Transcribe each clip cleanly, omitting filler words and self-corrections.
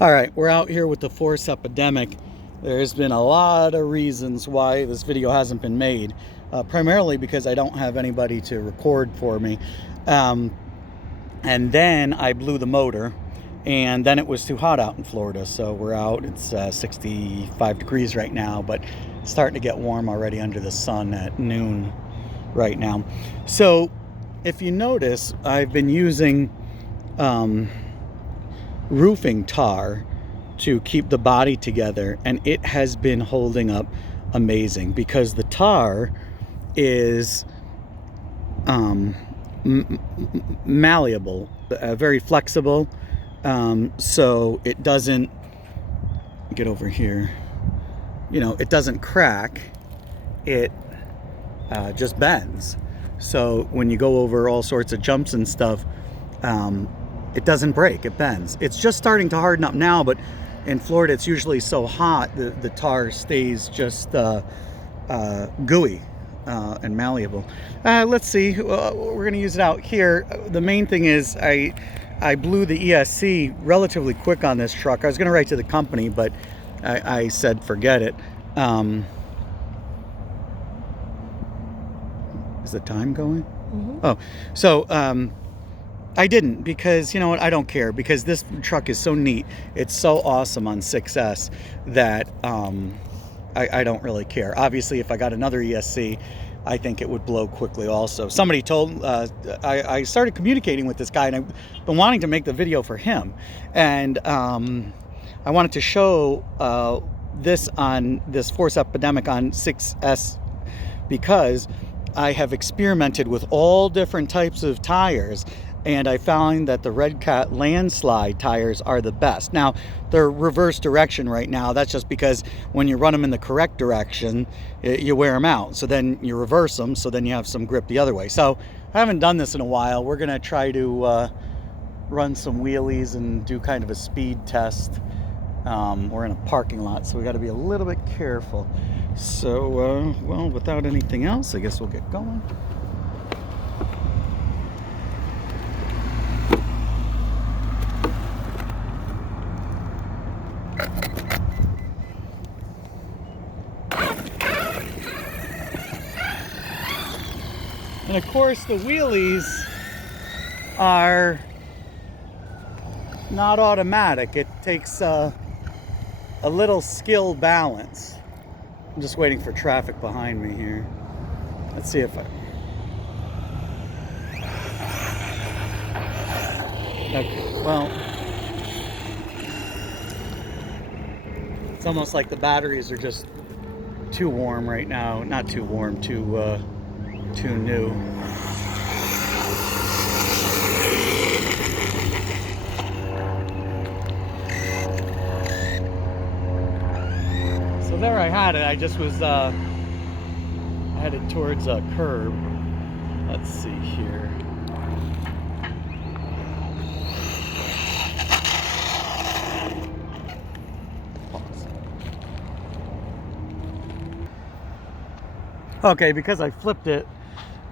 All right, we're out here with the force epidemic. There's been a lot of reasons why this video hasn't been made, primarily because I don't have anybody to record for me. And then I blew the motor, and then it was too hot out in Florida. So we're out, it's 65 degrees right now, but it's starting to get warm already under the sun at noon right now. So if you notice, I've been using roofing tar to keep the body together, and it has been holding up amazing because the tar is malleable, very flexible, so it doesn't get over here, it doesn't crack, it just bends. So when you go over all sorts of jumps and stuff, it doesn't break, it bends. It's just starting to harden up now, but in Florida it's usually so hot the tar stays just gooey and malleable. Let's see, we're going to use it out here. The main thing is I blew the ESC relatively quick on this truck. I was going to write to the company, but I said forget it. Is the time going? Mm-hmm. Oh, so I didn't, because you know what, I don't care, because this truck is so neat, it's so awesome on 6S that I don't really care. Obviously if I got another ESC, I think it would blow quickly also. Somebody told, I started communicating with this guy, and I've been wanting to make the video for him, and I wanted to show this on this force epidemic on 6S because I have experimented with all different types of tires, and I found that the Red Cat landslide tires are the best. Now, they're reverse direction right now. That's just because when you run them in the correct direction, you wear them out. So then you reverse them, so then you have some grip the other way. So I haven't done this in a while. We're gonna try to run some wheelies and do kind of a speed test. We're in a parking lot, so we gotta be a little bit careful. So, well, without anything else, I guess we'll get going. And of course the wheelies are not automatic. It takes a little skill balance. I'm just waiting for traffic behind me here. Let's see if I... Okay, well, it's almost like the batteries are just too warm right now. Not too warm, too new. So there I had it. I just was headed towards a curb. Let's see here. Pause. Okay, because I flipped it,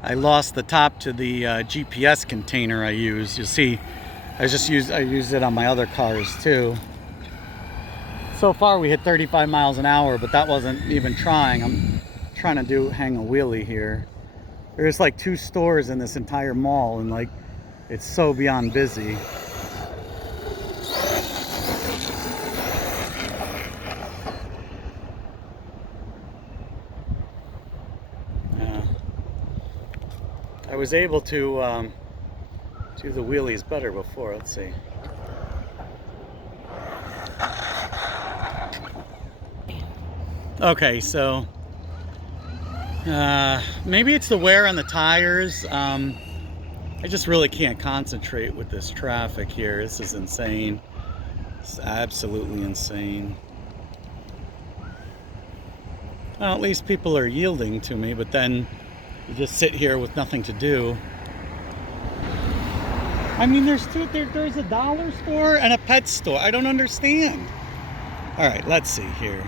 I lost the top to the GPS container I use. You see, I used it on my other cars too. So far we hit 35 miles an hour, but that wasn't even trying. I'm trying to hang a wheelie here. There's like 2 stores in this entire mall, and like it's so beyond busy. I was able to do the wheelies better before. Let's see. Okay, so maybe it's the wear on the tires. I just really can't concentrate with this traffic here. This is insane. It's absolutely insane. Well, at least people are yielding to me, but then you just sit here with nothing to do. I mean, there's a dollar store and a pet store. I don't understand. All right, let's see here.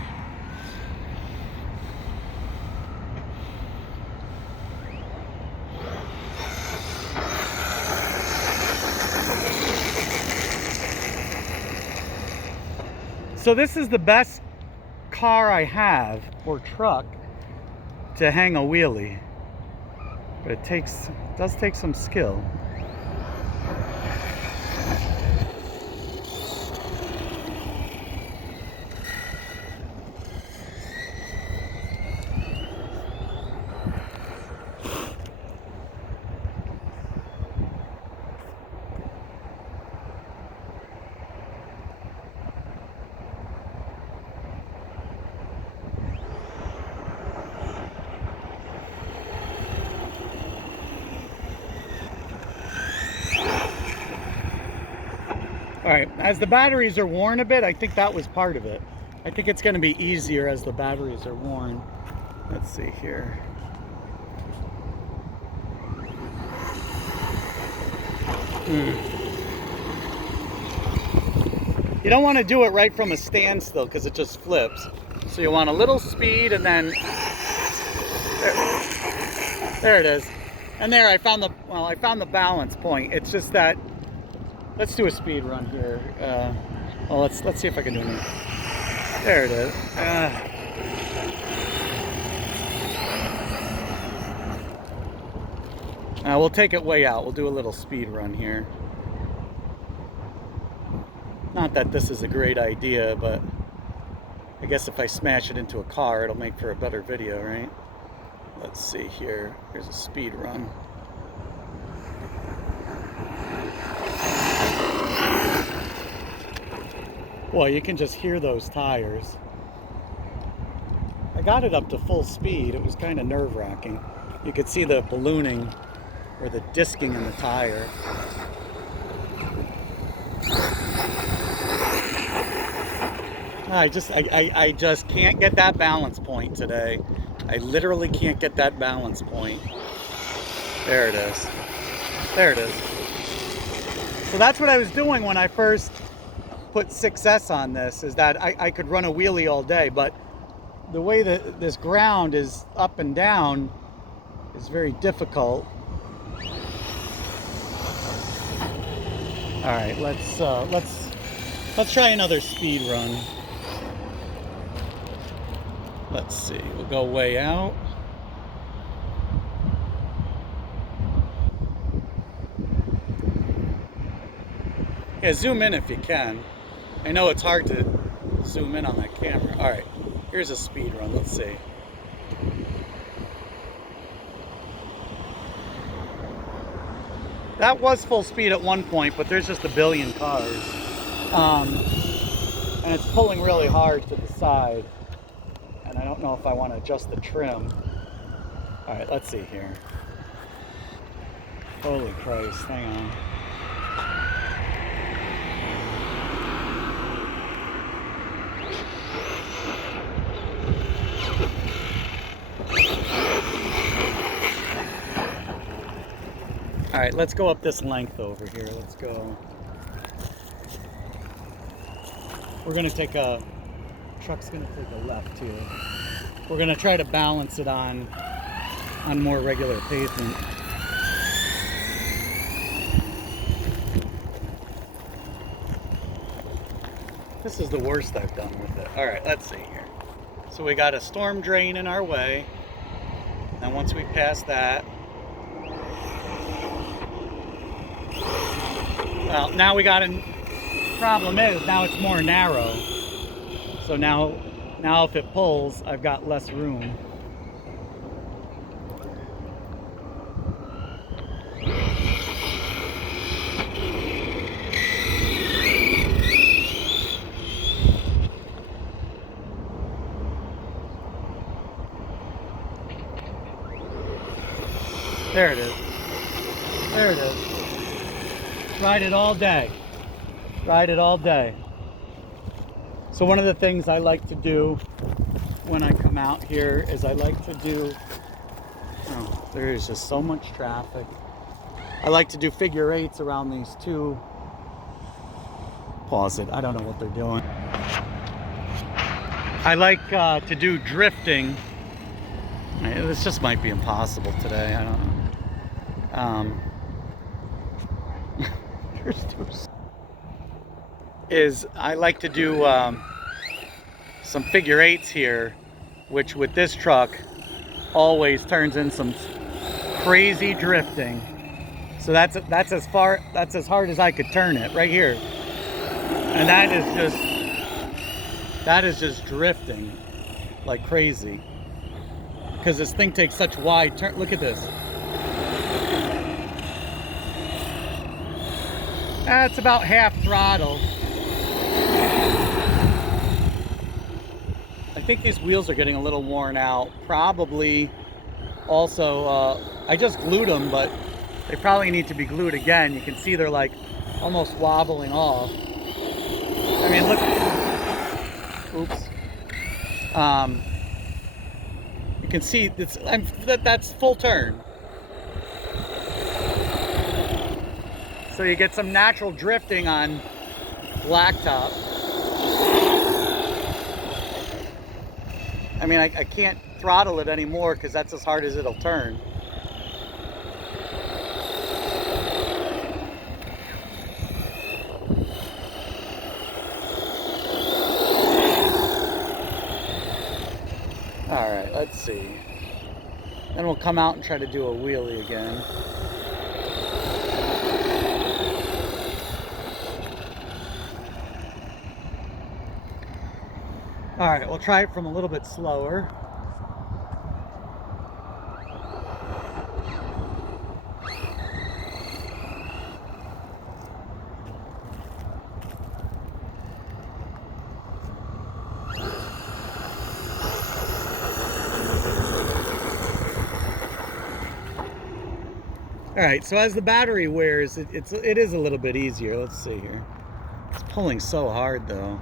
So this is the best car I have, or truck, to hang a wheelie. But it does take some skill. All right, as the batteries are worn a bit, I think that was part of it. I think it's going to be easier as the batteries are worn. Let's see here. You don't want to do it right from a standstill because it just flips. So you want a little speed, and then there it is. And there I found the balance point. It's just that. Let's do a speed run here. Well, let's see if I can do it. There it is. We'll take it way out. We'll do a little speed run here. Not that this is a great idea, but I guess if I smash it into a car, it'll make for a better video, right? Let's see here. Here's a speed run. Boy, you can just hear those tires. I got it up to full speed. It was kind of nerve-wracking. You could see the ballooning or the disking in the tire. I just can't get that balance point today. I literally can't get that balance point. There it is. There it is. So that's what I was doing when I first put 6S on this, is that I could run a wheelie all day, but the way that this ground is up and down is very difficult. All right, let's try another speed run. Let's see, we'll go way out. Yeah, zoom in if you can. I know it's hard to zoom in on that camera. All right, here's a speed run. Let's see. That was full speed at one point, but there's just a billion cars. And it's pulling really hard to the side. And I don't know if I want to adjust the trim. All right, let's see here. Holy Christ, hang on. All right, let's go up this length over here. Let's go. We're gonna take a, truck's gonna take a left here. We're gonna try to balance it on more regular pavement. This is the worst I've done with it. All right, let's see here. So we got a storm drain in our way. And once we pass that, well, now we got a problem is now it's more narrow. So now if it pulls, I've got less room. There it is. There it is. Ride it all day. Ride it all day. So one of the things I like to do when I come out here is I like to do, oh, there is just so much traffic. I like to do figure eights around these two. Pause it. I don't know what they're doing. I like to do drifting. This just might be impossible today. I don't know. I like to do some figure eights here, which with this truck always turns in some crazy drifting. So that's as hard as I could turn it right here. And that is just drifting like crazy. Because this thing takes such wide turn. Look at this. That's about half throttle. I think these wheels are getting a little worn out. Probably also, I just glued them, but they probably need to be glued again. You can see they're like almost wobbling off. I mean, look. Oops. You can see that's full turn. So you get some natural drifting on blacktop. I mean, I can't throttle it anymore because that's as hard as it'll turn. All right, let's see. Then we'll come out and try to do a wheelie again. All right, we'll try it from a little bit slower. All right, so as the battery wears, it is a little bit easier. Let's see here. It's pulling so hard though.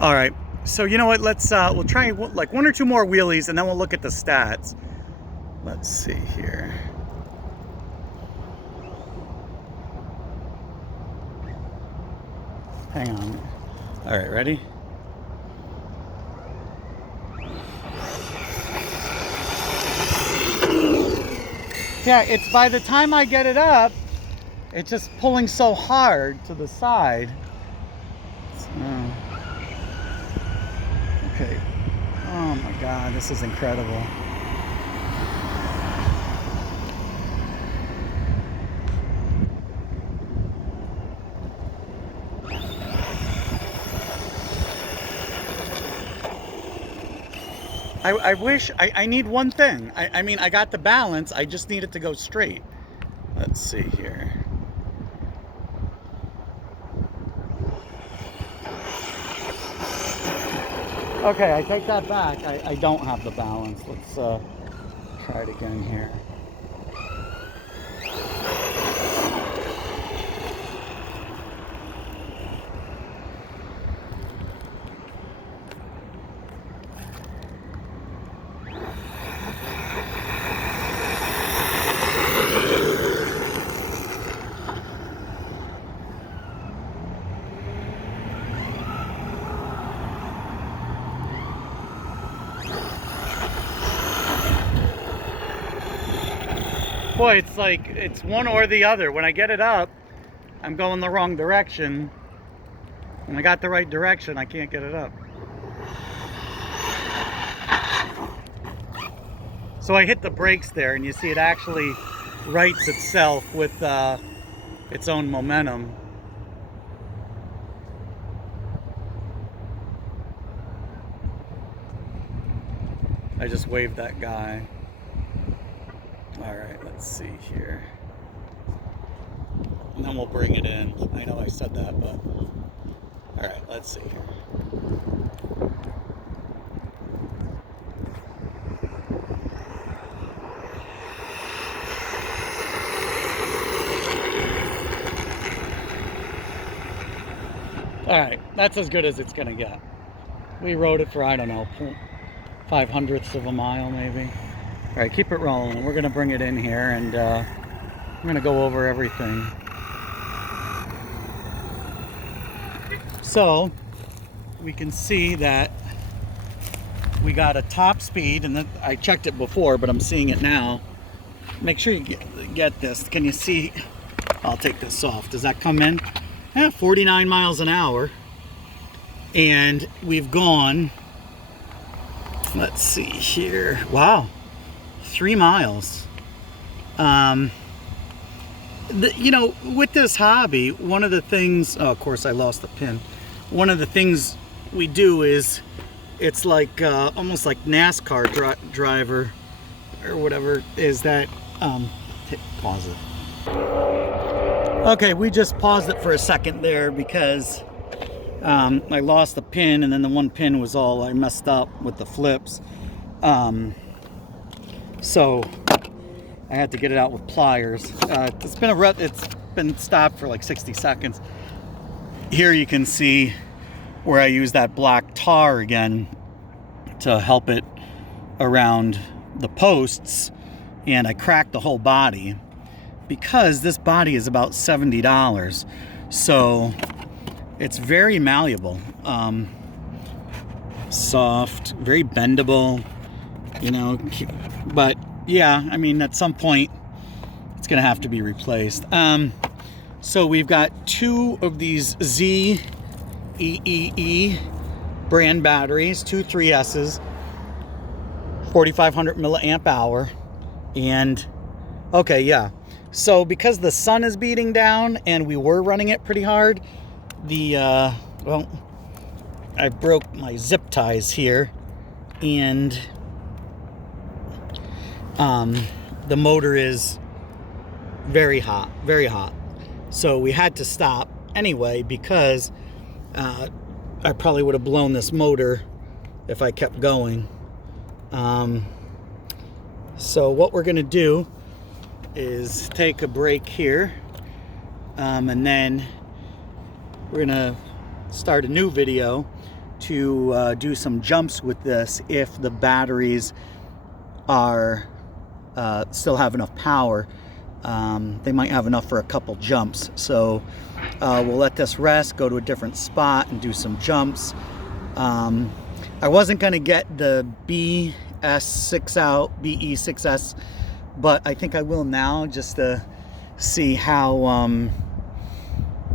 All right, so you know what? Let's we'll try like one or two more wheelies, and then we'll look at the stats. Let's see here. Hang on. All right, ready? Yeah, it's by the time I get it up, it's just pulling so hard to the side. Okay. Oh my God, this is incredible. I wish, I need one thing. I mean, I got the balance, I just need it to go straight. Let's see here. Okay, I take that back. I don't have the balance. Let's try it again here. Boy, it's like, it's one or the other. When I get it up, I'm going the wrong direction. When I got the right direction, I can't get it up. So I hit the brakes there, and you see it actually rights itself with its own momentum. I just waved that guy. All right, let's see here. And then we'll bring it in. I know I said that, but all right, let's see here. All right, that's as good as it's gonna get. We rode it for, I don't know, 0.05 of a mile maybe. All right, keep it rolling. We're gonna bring it in here, and I'm gonna go over everything. So we can see that we got a top speed, and then I checked it before, but I'm seeing it now. Make sure you get this. Can you see? I'll take this off. Does that come in? Yeah, 49 miles an hour. And we've gone, let's see here. Wow, 3 miles. You know, with this hobby, one of the things, oh, of course I lost the pin. One of the things we do is, it's like almost like NASCAR driver or whatever, is that, pause it. Okay, we just paused it for a second there because I lost the pin, and then the one pin was all I messed up with the flips. So I had to get it out with pliers. It's been stopped for like 60 seconds. Here you can see where I use that black tar again to help it around the posts, and I cracked the whole body because this body is about $70. So it's very malleable, soft, very bendable, you know, but yeah, I mean, at some point it's gonna have to be replaced. So we've got 2 of these ZEEE brand batteries, 2 3S's, 4,500 milliamp hour, and okay, yeah. So because the sun is beating down and we were running it pretty hard, well, I broke my zip ties here, and the motor is very hot, very hot. So we had to stop anyway because I probably would have blown this motor if I kept going. So what we're gonna do is take a break here, and then we're gonna start a new video to do some jumps with this if the batteries are still have enough power. They might have enough for a couple jumps, so we'll let this rest, go to a different spot and do some jumps. I wasn't going to get the BS6 out, BE6S, but I think I will now, just to see how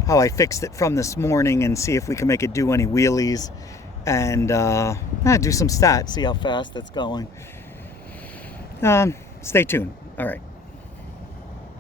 I fixed it from this morning and see if we can make it do any wheelies, and do some stats, see how fast it's going. Stay tuned. All right.